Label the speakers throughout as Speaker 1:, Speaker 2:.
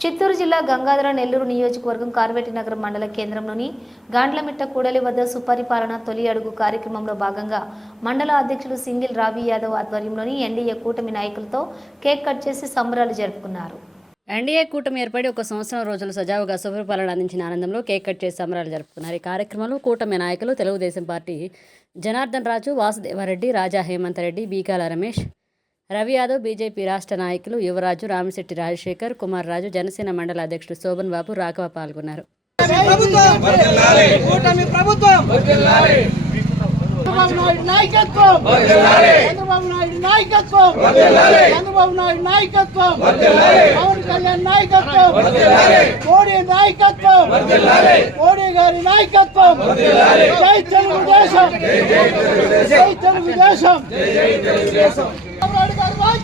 Speaker 1: చిత్తూరు జిల్లా గంగాధర నెల్లూరు నియోజకవర్గం కార్వేటి నగరం మండల కేంద్రంలోని గాండ్లమిట్ట కూడలి వద్ద సుపరిపాలన తొలి అడుగు కార్యక్రమంలో భాగంగా మండల అధ్యక్షులు సింగిల్ రావి యాదవ్ ఆధ్వర్యంలోని ఎన్డీఏ కూటమి నాయకులతో కేక్ కట్ చేసి సంబరాలు జరుపుకున్నారు.
Speaker 2: ఎన్డీఏ కూటమి ఏర్పడి ఒక సంవత్సరం రోజులు సజావుగా సుపరిపాలన అందించిన ఆనందంలో కేక్ కట్ చేసి సంబరాలు జరుపుకున్నారు. ఈ కార్యక్రమంలో కూటమి నాయకులు తెలుగుదేశం పార్టీ జనార్దన్ రాజు వాసుదేవారెడ్డి రాజా హేమంత్ రెడ్డి బీకాల రమేష్ రవి యాదవ్ బీజేపీ రాష్ట్ర నాయకులు యువరాజు రామిశెట్టి రాజశేఖర్ కుమార్ రాజు జనసేన మండల అధ్యక్షుడు శోభన్ బాబు రాఘవ పాల్గొన్నారు
Speaker 3: ప్రభుత్వం కూటమి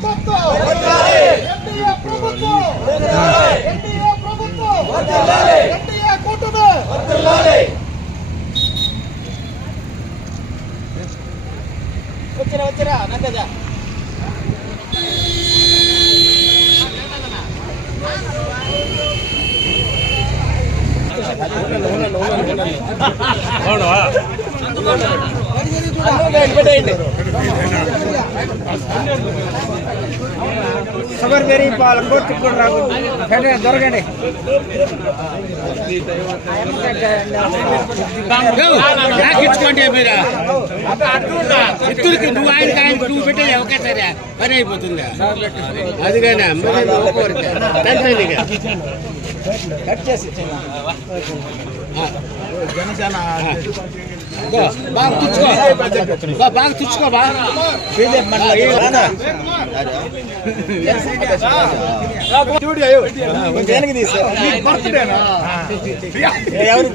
Speaker 3: ప్రభుత్వం చంద్రబాబు నాయుడు ఎన్డీఏ ప్రభుత్వం ఎన్డీఏ ప్రభుత్వం ఎన్డీఏ కూటమి వచ్చిరా వచ్చిరా షుగర్ వేరి పాలు కొట్టుకుని రాకు దొరకండి
Speaker 4: ఇచ్చుకోండి మీరు. ఇద్దరికి నువ్వు ఆయన ఆయన నువ్వు పెట్టేది ఒకేసారి పని అయిపోతుందా? అది కానీ
Speaker 3: కట్ చేసి
Speaker 4: బాగా తుచ్చుకో బాగా తుచ్చుకో బా
Speaker 3: బీజేపీ దేనికి ఎవరికి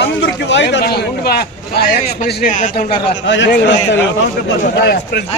Speaker 3: అందరికి వాయిదా ఎక్స్ప్రెస్